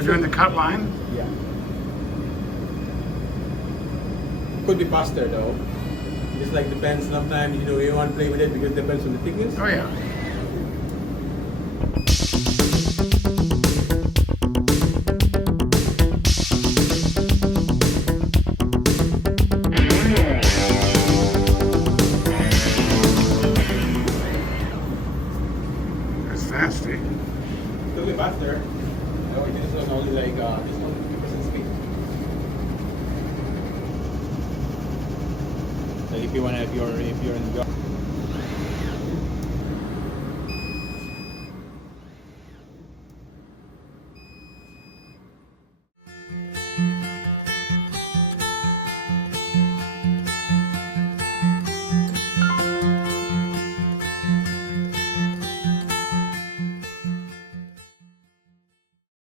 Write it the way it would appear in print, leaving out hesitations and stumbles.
For doing the cut line? Yeah. Could be faster though. It's like depends sometimes, you know, you want to play with it because it depends on the thickness. Oh yeah. That's nasty. Could be faster. No, this one only like this one 50% speed. Like if you're in the job.